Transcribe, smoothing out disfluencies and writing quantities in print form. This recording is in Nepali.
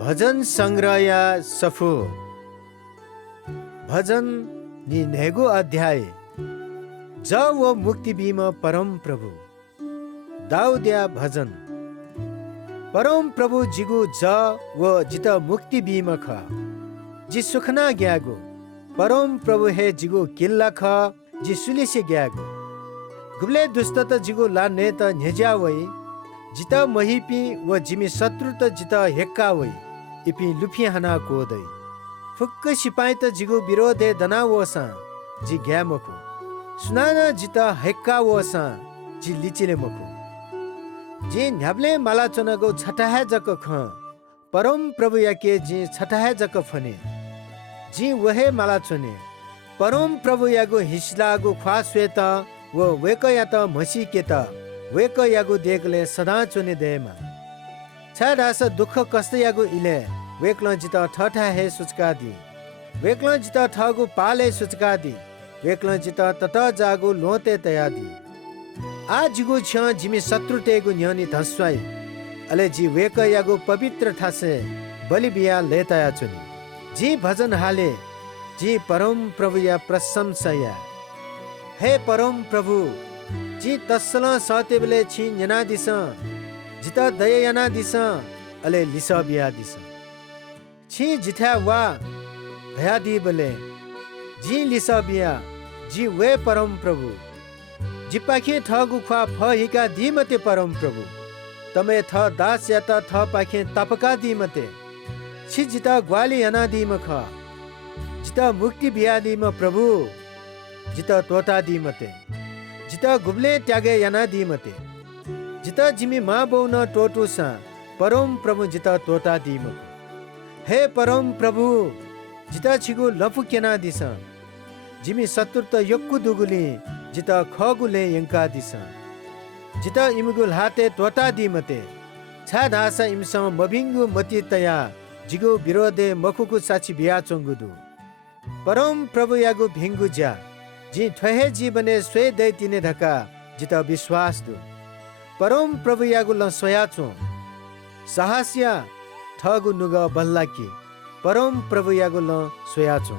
भजन संग्रह या सफो भजन नि नेगो अध्याय ज व मुक्ति बीम परम प्रभु दाऊद या भजन परम प्रभु जिगु ज व जित मुक्ति बीम ख जि सुखना ग्यागो परम प्रभु हे जिगु किल्ला ख जि सुलिसे ग्यागो गुबले दुष्ट त जिगु ला ने त नेजा वई जित महिपी व जिमी शत्रु त जित हेक्का वई इपि लुफी हना कोदै फुक्क सिपाही त जिगु विरोधे दना वसा जि ग्या मखु सुनाना जित हेक्का वसा जि लिचिले मखु जि न्याब्ले माला चनगो छटाहे जक ख परम प्रभु याके जि छटाहे जक फने जि वहे माला चने परम प्रभु यागो हिस्लागो ख्वा श्वेत व वेक या त मसी के त वेक यागो देखले सदा चुने देमा छाडास दुख कष्ट यागो इले वेक्ल जित ठठा हे सुचका दि वेक्ल जित ठगु पाले सुचका दि वेक्ल जित तत जागु लोते तया दि आ जिगु छ जिमी शत्रु तेगु न्यनी धस्वाई अले जी वेक यागु पवित्र ठासे बलि बिया लेतया चुनी जी भजन हाले जी परम प्रभु या प्रशंसा हे परम प्रभु जी तस्सला सतेबले छि न्यना दिस जित दययाना दिस अले लिसबिया दिस छि जिथा वा भया दी बले जी लिसबिया जी वे परम प्रभु जी पाखे ठगु ख्वा फ हिका दी मते परम प्रभु तमे थ दास या त थ पाखे तपका दी मते छि जिता ग्वाली याना दी मख जिता मुक्ति बिया दी म प्रभु जिता तोता दी मते जिता गुबले त्यागे याना दी मते जिता जिमी मा बौन टोटो सा परम प्रभु जिता तोता दी मको हे परम प्रभु जिता छिगु लफु केना दिस जिमी शत्रु त यक्कु दुगुली जिता खगुले यंका दिस जिता इमुगुल हाते तोता दी मते छा धासा इमसम मबिंगु मति तया जिगु विरोधे मखुकु साची बिया चंगुदु परम प्रभु यागु भिंगु जा जी ठहे जीवने स्वे दैतिने धका जिता विश्वास दु परम प्रभु यागु ल सोयाचो साहसिया ठगु नुग बल्लाकी परम प्रभु यागु ल सोयाचो